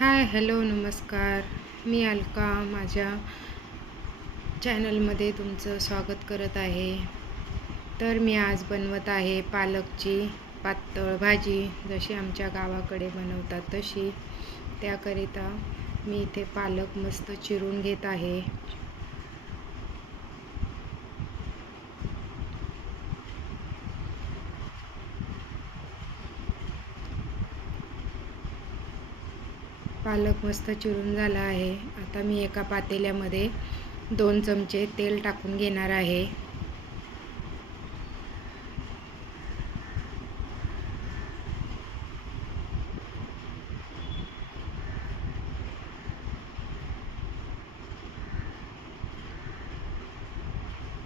Hi hello नमस्कार. मी अलका. माझ्या चॅनलमध्ये तुमचं स्वागत करत आहे. तर मी आज बनवत आहे पालकची पातळ भाजी. जशी आमच्या गावाकडे बनवतात तशी. त्याकरिता मी इथे पालक मस्त चिरून घेत आहे. पालक मस्त चिरून झाला आहे. आता मी एका पातेल्यामध्ये दोन चमचे तेल टाकून घेणार आहे.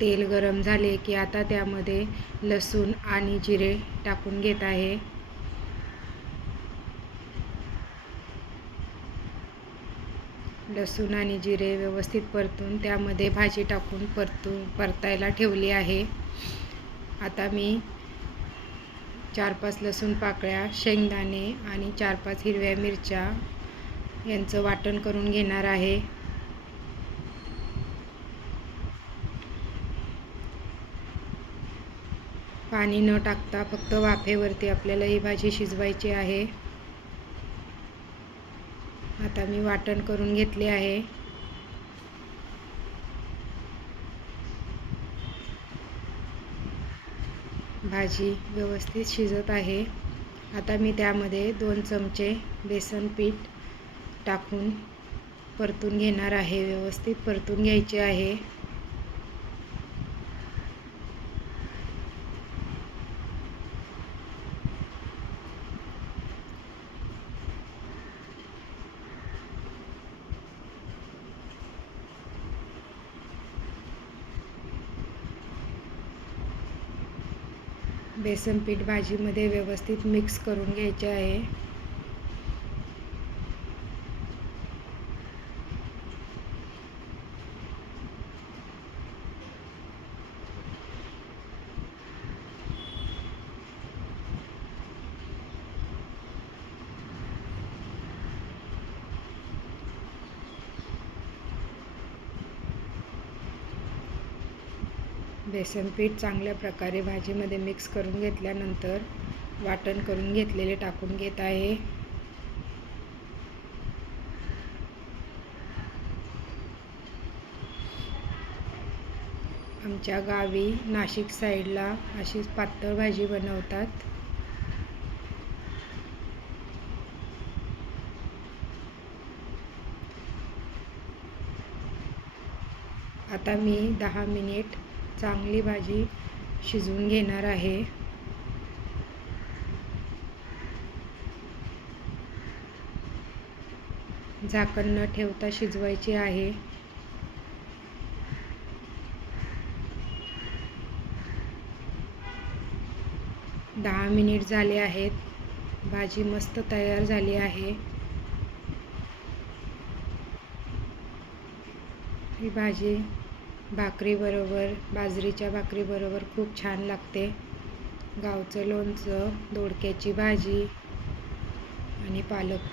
तेल गरम झाले की आता त्यामध्ये लसूण आणि जिरे टाकून घेत आहे. लसूण आणि जिरे व्यवस्थित परतून त्यामध्ये भाजी टाकून परतून परतायला ठेवली आहे. आता मी चार पाच लसूण पाकळ्या शेंगदाणे आणि चार पाच हिरव्या मिरच्या यांचं वाटण करून घेणार आहे. पाणी न टाकता फक्त वाफेवरती आपल्याला ही भाजी शिजवायची आहे. आता मी वाटण करून घेतले आहे. भाजी व्यवस्थित शिजत आहे. आता मी त्यामध्ये दोन चमचे बेसन पीठ टाकून परतून घेणार आहे. व्यवस्थित परतून घ्यायचे आहे. बेसन पीठ भाजीमध्ये व्यवस्थित मिक्स करून घ्यायचे आहे. बेसन पीठ चांगल्या प्रकारे भाजीमध्ये मिक्स करून घेतल्यानंतर वाटण करून घेतलेले टाकून घेत आहे. आमच्या गावी नाशिक साईडला अशीच पातळ भाजी बनवतात. आता मी दहा मिनिट चांगली भाजी शिजवून घेणार आहे. झाकण न ठेवता शिजवायची आहे. दहा मिनिट झाले आहेत. भाजी मस्त तयार झाली आहे. ही भाजी भाकरीबरोबर बाजरीच्या भाकरीबरोबर खूप छान लागते. गावचं लोणचं दोडक्याची भाजी आणि पालक